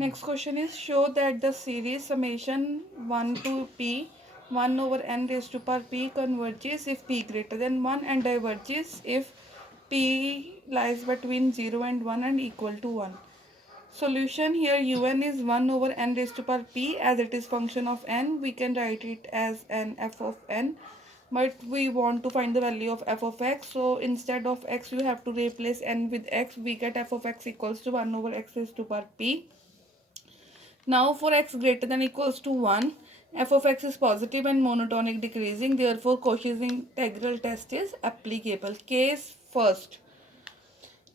Next question is, show that the series summation 1 to p 1 over n raised to power p converges if p greater than 1 and diverges if p lies between 0 and 1 and equal to 1. Solution here, un is 1 over n raised to power p, as it is function of n. We can write it as an f of n, but we want to find the value of f of x. So instead of x, you have to replace n with x. We get f of x equals to 1 over x raised to power p. Now for x greater than equals to 1, f of x is positive and monotonic decreasing. Therefore, Cauchy's integral test is applicable. Case first.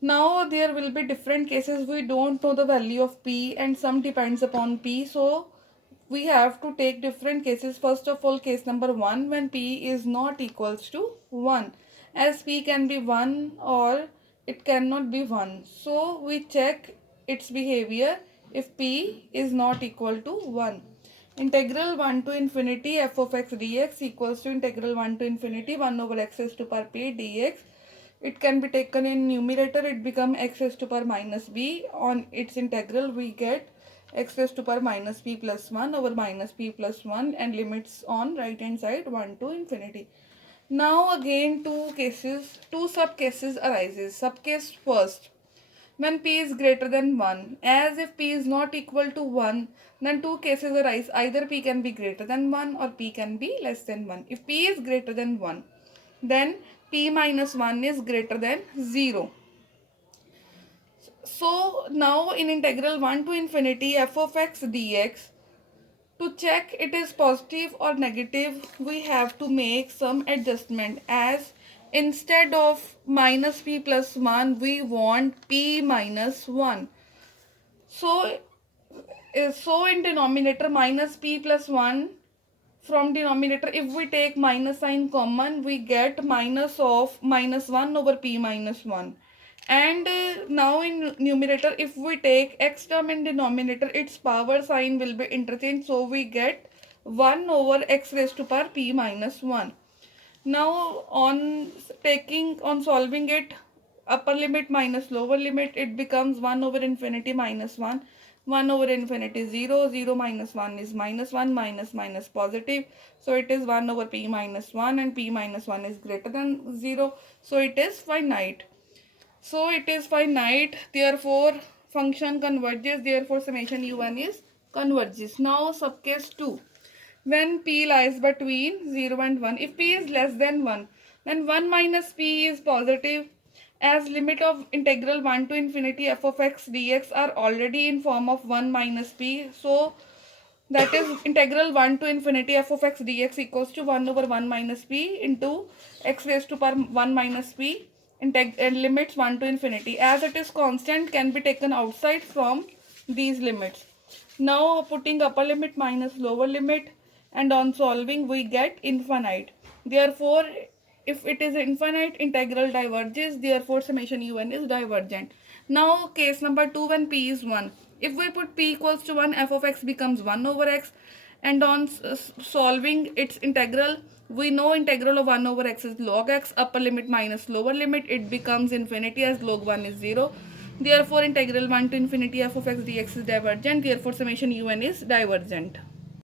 Now there will be different cases. We don't know the value of p and some depends upon p. So we have to take different cases. First of all, case number 1, when p is not equals to 1. As p can be 1 or it cannot be 1. So we check its behavior if p is not equal to 1. Integral 1 to infinity f of x dx equals to integral 1 to infinity 1 over x raised to power p dx. It can be taken in numerator, it become x raised to power minus b. On its integral we get x raised to power minus p plus 1 over minus p plus 1 and limits on right hand side 1 to infinity. Now again two sub cases arises. Sub case first, when p is greater than 1. As if p is not equal to 1, then two cases arise. Either p can be greater than 1 or p can be less than 1. If p is greater than 1, then p minus 1 is greater than 0. So now in integral 1 to infinity f of x dx, to check it is positive or negative, we have to make some adjustment. As instead of minus p plus 1, we want p minus 1. So in denominator minus p plus 1, from denominator if we take minus sign common, we get minus of minus 1 over p minus 1. And now in numerator if we take x term in denominator, its power sign will be interchanged, so we get 1 over x raised to power p minus 1. Now on solving it, upper limit minus lower limit, it becomes 1 over infinity minus 1. 1 over infinity 0, 0 minus 1 is minus 1, minus positive. So it is 1 over p minus 1 and p minus 1 is greater than 0. So it is finite. Therefore function converges, therefore summation u1 is converges. Now subcase 2. When p lies between 0 and 1, if p is less than 1, then 1 minus p is positive. As limit of integral 1 to infinity f of x dx are already in form of 1 minus p. So that is integral 1 to infinity f of x dx equals to 1 over 1 minus p into x raised to power 1 minus p and limits 1 to infinity. As it is constant, can be taken outside from these limits. Now putting upper limit minus lower limit, and on solving we get infinite. Therefore if it is infinite, integral diverges, therefore summation un is divergent. Now case number 2, when p is 1. If we put p equals to 1, f of x becomes 1 over x, and on solving its integral, we know integral of 1 over x is log x, upper limit minus lower limit, it becomes infinity as log 1 is 0. Therefore integral 1 to infinity f of x dx is divergent, therefore summation un is divergent.